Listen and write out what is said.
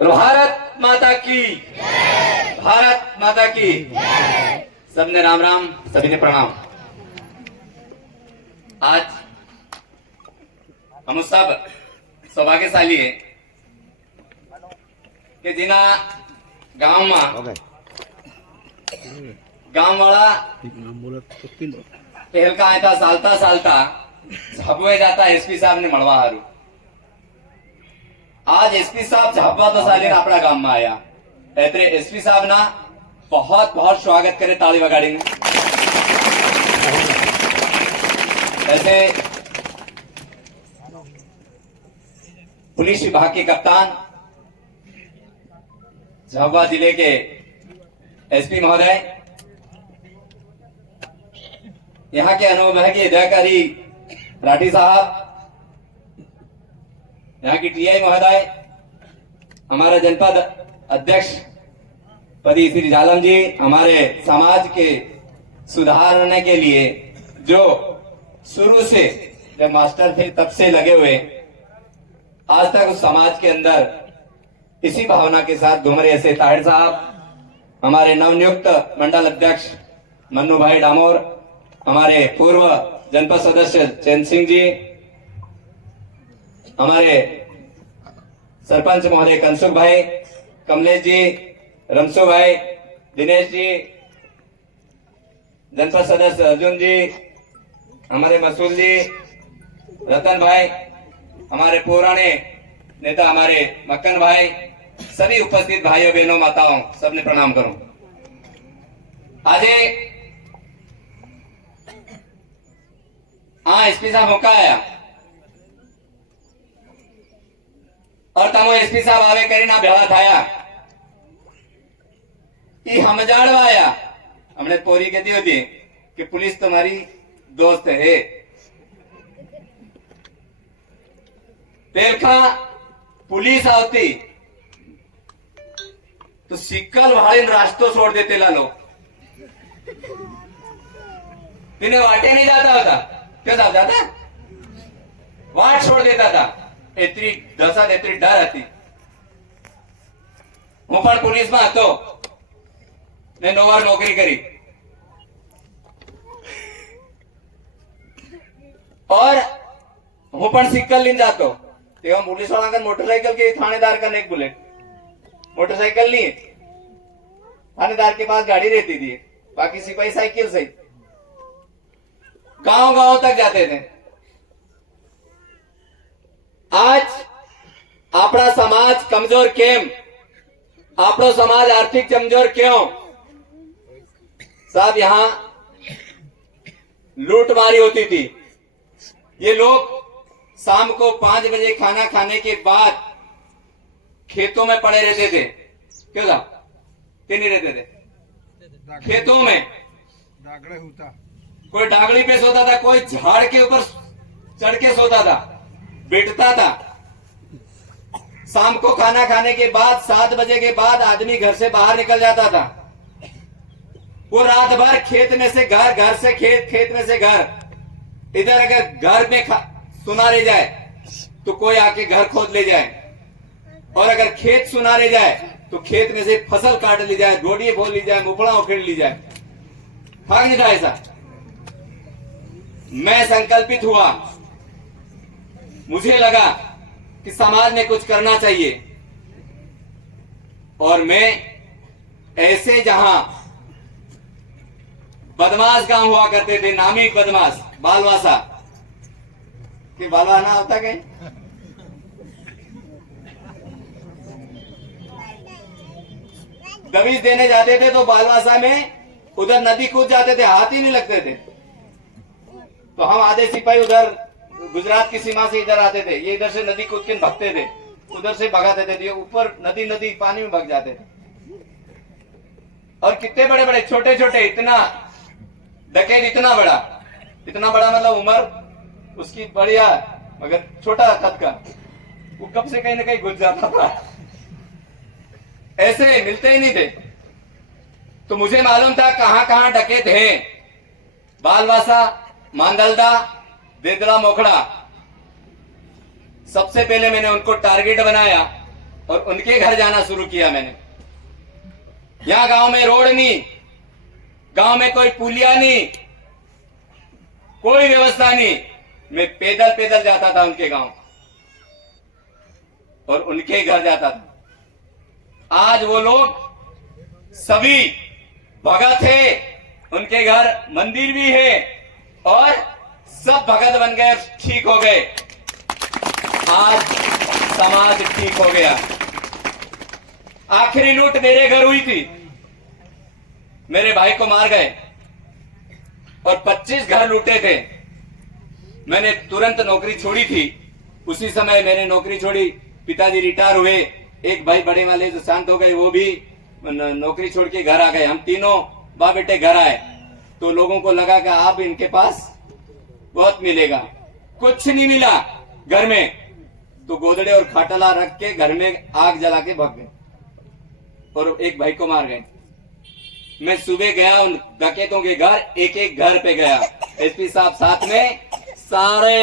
भारत माता की, भारत माता की। सबने राम राम, सभी ने प्रणाम। आज हम सब सौभाग्यशाली है कि जिना गांव में गांव वाला पहल का आया था सालता सालता झापवे जाता एसपी साहब ने मळवा हारू। आज एसपी साहब झापवा तो साले अपना गांव में आया एतरे एसपी साहब ना बहुत बहुत स्वागत करे ताली वगाड़ी ने। ऐसे पुलिस विभाग के कप्तान झाबुआ जिले के एसपी महोदय, यहाँ के अनुविभागीय अधिकारी राठी साहब, यहाँ की टीआई महोदय, हमारा जनपद अध्यक्ष पदी श्री जालम जी, हमारे समाज के सुधारने के लिए जो शुरू से जब मास्टर थे तब से लगे हुए आज तक उस समाज के अंदर इसी भावना के साथ घूम रहे ऐसे ताहिर साहब, हमारे नवनियुक्त मंडल अध्यक्ष मन्नू भाई डामोर, हमारे पूर्व जनपद सदस्य चैन सिंह जी, हमारे सरपंच महोदय कंसुख भाई, कमलेश जी, रमसू भाई, दिनेश जी, जनपद सदस्य अर्जुन जी, हमारे मसूल जी, रतन भाई, हमारे पुराने नेता हमारे मक्कन भाई, सभी उपस्थित भाइयों बहनों माताओं सबने प्रणाम करूं। आज एसपी साहब होका आया और तमो एसपी साहब आवे करी ना भेड़ा थाया कि हम जाड़वाया। हमने पोरी कहती होती कि पुलिस तुम्हारी दोस्त है। पेलखा पुलिस आती तो सिक्कल वाले रास्तों छोड़ देते ला लोग, तिन्हें वाटे नहीं जाता होता, क्यों साहब जाता वाट छोड़ देता था। इतनी दशा इतनी डर आती। હું પણ પોલીસમાં હતો ને 9 વાર નોકરી કરી और હું પણ સિક્કલ લઈને જાતો તેવા पुलिस वाला का मोटरसाइकिल के थानेदार का एक बुलेट, मोटरसाइकिल नहीं थानेदार के पास गाड़ी रहती थी, बाकी सिपाही साइकिल से गांव गांव तक जाते थे। आज अपना समाज कमजोर केम, अपना समाज आर्थिक कमजोर क्यों? साहब यहां लूटमारी होती थी। ये लोग शाम को 5 बजे खाना खाने के बाद खेतों में पड़े रहते थे। क्यों साहब? नहीं रहते थे खेतों में, डागड़े होता, कोई डागड़ी पे सोता था, कोई झाड़ के ऊपर चढ़ के सोता था, बैठता था। शाम को खाना खाने के बाद 7 बजे के बाद आदमी घर से बाहर निकल जाता था। वो रात भर खेत में से घर, घर से खेत, खेत में से घर। इधर अगर घर में सुना रह जाए तो कोई आके घर खोद ले जाए, और अगर खेत सुना रह जाए तो खेत में से फसल काट ली जाए, गोड़िए बोल ली जाए, मुपड़ा उखेड़ ली जाए। भाग नहीं था ऐसा। मैं संकल्पित हुआ, मुझे लगा कि समाज में कुछ करना चाहिए, और मैं ऐसे जहां बदमाश गांव हुआ करते थे, नामी बदमाश बालवासा कि बालवा ना होता कहीं, दबीज देने जाते थे तो बालवासा में उधर नदी कूद जाते थे, हाथ ही नहीं लगते थे। तो हम आधे सिपाही उधर गुजरात की सीमा से इधर आते थे, ये इधर से नदी कूद के भगते थे, उधर से भगाते थे, ऊपर नदी नदी पानी में भग जाते थे। और कितने बड़े बड़े, छोटे छोटे, इतना डकैत इतना बड़ा मतलब उम्र उसकी बढ़िया, मगर छोटा कद का, वो कब से कहीं ना कहीं घुस जाता था। ऐसे मिलते ही नहीं थे। तो मुझे मालूम था कहां कहां डकैत हैं। बालवासा, मांदलदा, देदरा, मोखड़ा, सबसे पहले मैंने उनको टारगेट बनाया और उनके घर जाना शुरू किया मैंने। यहां गांव में रोड नहीं, गांव में कोई पुलिया नहीं, कोई व्यवस्था नहीं। मैं पैदल पैदल जाता था उनके गांव और उनके घर जाता था। आज वो लोग सभी भगत है, उनके घर मंदिर भी है और सब भगत बन गए, ठीक हो गए। आज समाज ठीक हो गया। आखिरी लूट मेरे घर हुई थी, मेरे भाई को मार गए और 25 घर लूटे थे। मैंने तुरंत नौकरी छोड़ी थी, उसी समय मैंने नौकरी छोड़ी। पिताजी रिटायर हुए, एक भाई बड़े वाले जो शांत हो गए वो भी नौकरी छोड़ के घर आ गए। हम तीनों बाप बेटे घर आए तो लोगों को लगा कि आप इनके पास बहुत मिलेगा, कुछ नहीं मिला घर में। तो गोदड़े और खाटला रख के घर में आग जला के भाग गए और एक भाई को मार गए। मैं सुबह गया उन डकैतों के घर, एक एक घर पे गया, एसपी साहब साथ में, सारे